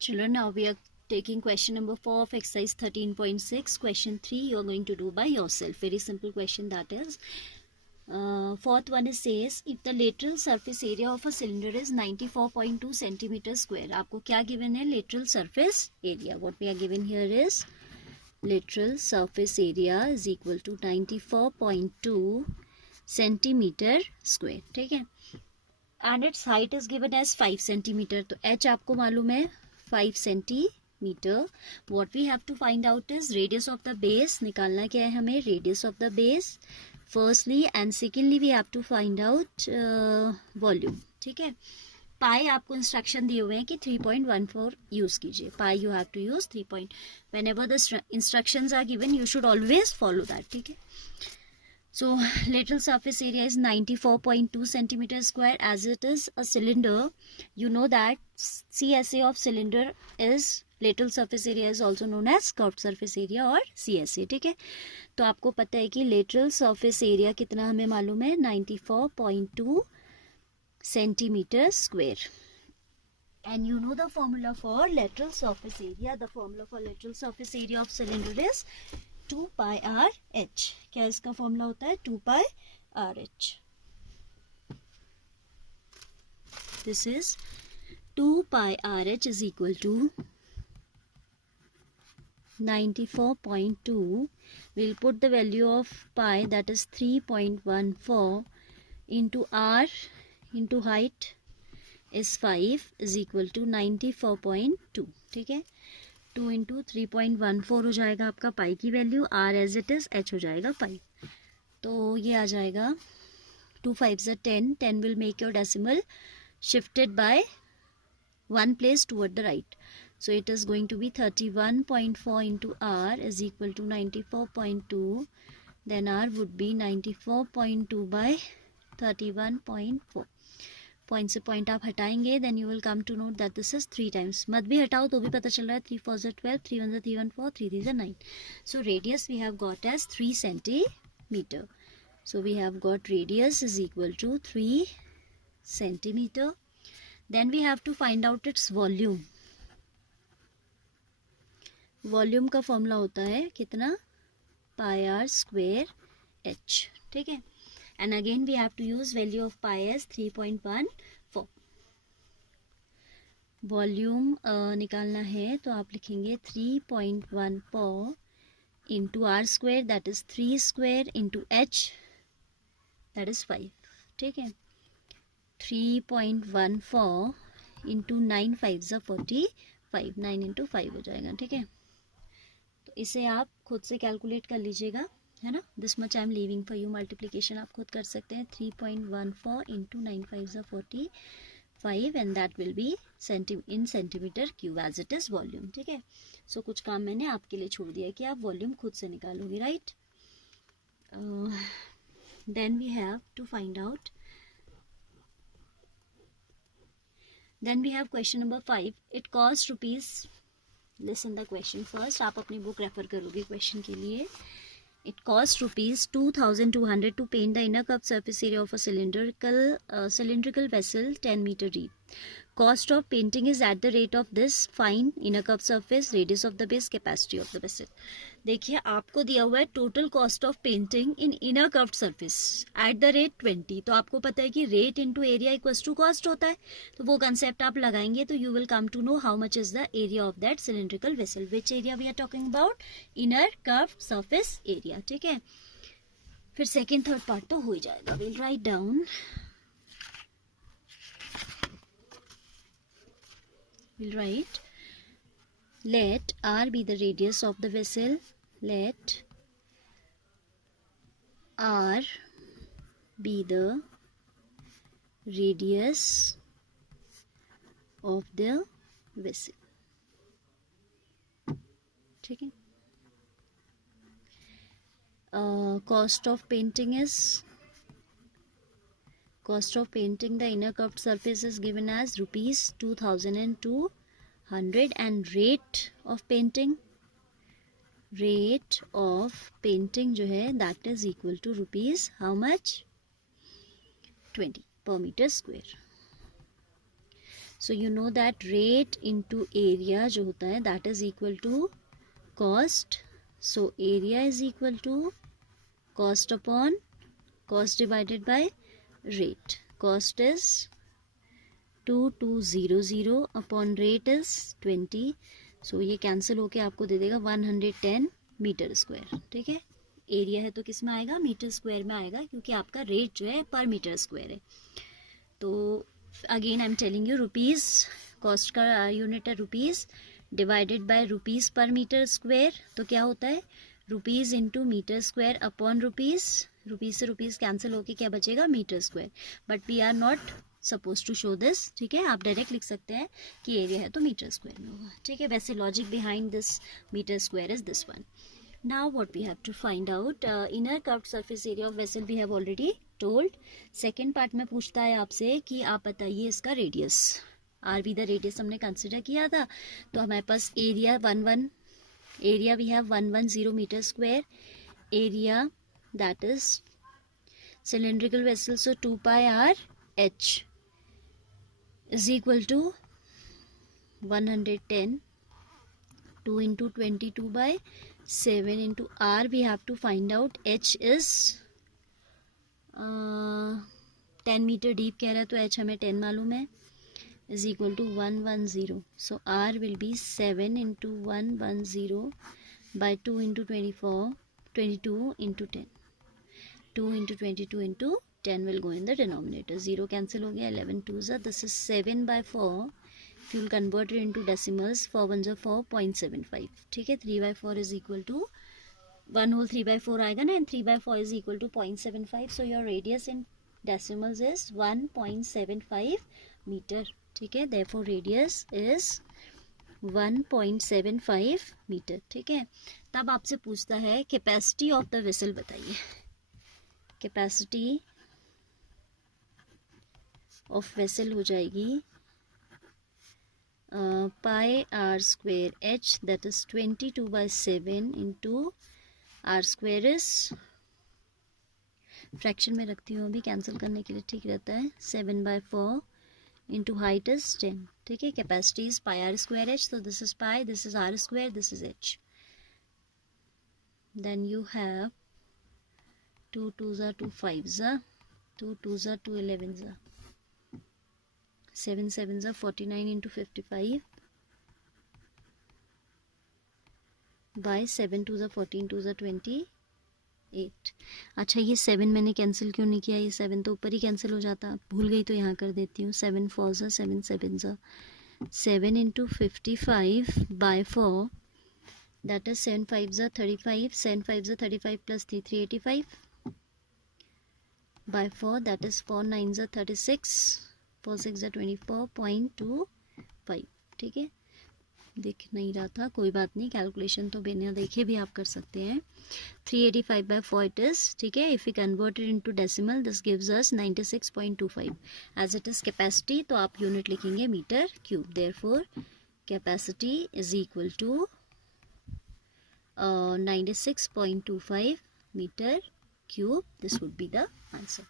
Children, now we are taking question number 4 of exercise 13.6. Question 3 you are going to do by yourself. Very simple question that is. Fourth one is says if the lateral surface area of a cylinder is 94.2 centimeter square. आपको क्या given है? Lateral surface area. What we are given here is lateral surface area is equal to 94.2 centimeter square. ठीक है. And its height is given as 5 centimeter. तो h आपको मालूम है 5 centimeter. What we have to find out is radius of the base. निकालना क्या है हमें? Radius of the base firstly, and secondly we have to find out volume. ठीक है. पाई आपको इंस्ट्रक्शन दिए हुए हैं कि 3.14 यूज कीजिए. Pi you have to use 3. Whenever the instructions are given you should always follow that. ठीक है. So lateral surface area is 94.2 centimeter square. As it is a cylinder, you know that CSA of cylinder is lateral surface area is also known as curved surface area और CSA. ठीक है. तो आपको पता है कि lateral surface area कितना हमें मालूम है? 94.2 centimeter square. And you know the formula for lateral surface area. The formula for lateral surface area of cylinder is 2 pi r h. क्या इसका फॉर्मूला होता है? 2 pi r h. This is 2 pi r h is equal to 94.2. We'll put the value of pi, that is 3.14, into r into height is 5 is equal to 94.2. ठीक है. 2 into 3.14 हो जाएगा आपका pi की value. R as it is h हो जाएगा पाई. तो ये आ जाएगा 2 5 ज़ा 10. 10 will make your decimal shifted by 1 place toward the right. So it is going to be 31.4 into r is equal to 94.2. Then r would be 94.2 by 31.4. Point से point आप हटाएंगे then you will come to note that this is 3 times. मत भी हटाओ तो भी पता चल रहा है. 3 4 ज़ा 12, 3 1 ज़ा 3 1 4, 3 3 ज़ा 9. So radius we have got as 3 centimeter. So we have got radius is equal to 3 centimeter. Then we have to find out its volume. Volume का फॉर्मूला होता है कितना? पाई आर स्क्वेयर एच. ठीक है. And again we have to use value of pi as 3.14. Volume निकालना है तो आप लिखेंगे 3.14 into r square that is 3 square into h that is 5. ठीक है. 3.14 इंटू 9 5 ज़ा 45. 9 इंटू 5 हो जाएगा. ठीक है. तो इसे आप खुद से कैलकुलेट कर लीजिएगा, है ना. This much I am leaving for you. Multiplication आप खुद कर सकते हैं. 3.14 इंटू 9 5 ज़ा 45 and that will be in centimetre cube as it is volume. ठीक है. सो कुछ काम मैंने आपके लिए छोड़ दिया कि आप वॉल्यूम खुद से निकालोगे. Right. Then we have to find out. Then we have question number 5. It cost rupees. Listen the question first. आप अपनी बुक रेफर करोगे क्वेश्चन के लिए. It costs rupees 2,200 to paint the inner curved surface area of a cylindrical vessel 10 meter deep. Cost of painting is at the rate of this. Find inner curved surface, radius of the base, capacity of the vessel. देखिए आपको दिया हुआ है total cost of painting in inner curved surface at the rate 20. तो आपको पता है कि rate into area equals to cost होता है. तो वो कंसेप्ट आप लगाएंगे तो you will come to know how much is the area of that cylindrical vessel. Which area we are talking about? Inner curved surface area. ठीक है. फिर सेकेंड थर्ड पार्ट तो हो ही जाएगा. Will write down. We'll write let r be the radius of the vessel. Let r be the radius of the vessel. ठीक है. Cost of painting is cost of painting the inner curved surface is given as rupees 2,200 and rate of painting जो है that is equal to rupees how much? 20 per meter square. So you know that rate into area जो होता है that is equal to cost. So area is equal to cost upon cost divided by rate. Cost is 2200 upon rate is 20. So ये cancel होके आपको दे देगा 110 metre square. ठीक है, area है तो किस में आएगा, मीटर स्क्वायर में आएगा, क्योंकि आपका रेट जो है पर मीटर स्क्वायर है. तो again I am telling you, rupees cost का यूनिट है रुपीज़, डिवाइडेड बाय रुपीज़ पर मीटर स्क्वायर. तो क्या होता है, rupees into metre square upon rupees. Rupees से रुपीज़ कैंसिल होके क्या बचेगा, metre square. But we are not suppose to show this. ठीक है, आप डायरेक्ट लिख सकते हैं कि एरिया है तो मीटर स्क्वायर में होगा. ठीक है, वैसे logic behind this metre square is this one. Now what we have to find out, inner curved surface area of vessel we have already told. Second part में पूछता है आपसे कि आप बताइए इसका radius. R be the radius हमने consider किया था. तो हमारे पास area area we have 110 metre square. Area that is cylindrical vessel, so 2 pi r h is equal to 110. 2 into 22 by 7 into r we have to find out. h is 10 metre deep कह रहा है तो h हमें 10 मालूम है, is equal to 110. so r will be 7 into 110 by 2 into 22 into 10. 2 into 22 into 10 will go in the denominator. 0 cancel हो गया, 11 2s are, this is 7 by 4. If you will convert it into decimals, 4 1s are 4.75. ठीक है, 3 by 4 is equal to 1 whole 3 by 4 आएगा ना, and 3 by 4 is equal to 0.75. So your radius in decimals is 1.75 meter. ठीक है, therefore radius is 1.75 meter. ठीक है, तब आपसे पूछता है कैपेसिटी ऑफ द वेसल बताइए. कैपेसिटी ऑफ वेसल हो जाएगी pi r square h, that is 22 by 7 into r square is, fraction में रखती हूँ अभी कैंसिल करने के लिए ठीक रहता है, 7 by 4 into height is 10. ठीक है, capacity is pi r square h, so this is pi, this is r square, this is h. then you have 2 2s are 2 5s are, 2 2s are 2 11s are, 7 7s are 49 into 55 by 7 2s are 14 2s are 28. अच्छा, ये 7 मैंने cancel क्यों नहीं किया, ये 7 तो ऊपर ही cancel हो जाता, भूल गई तो यहाँ कर देती हूँ. 7 4s are 7 7s are, 7 into 55 by 4, that is 7 5s are 35, 7 5s are 35 plus 3 385 by 4, that is 4 9s are 36, 4 6 are 24.25. ठीक है, दिख नहीं रहा था, कोई बात नहीं, कैलकुलेशन तो बिना देखे भी आप कर सकते हैं. 385 by 4 it is. ठीक है, if you convert it into decimal this gives us 96.25. As it is capacity तो आप यूनिट लिखेंगे metre cube. Therefore capacity is equal to 96.25 meter cube. This would be the answer.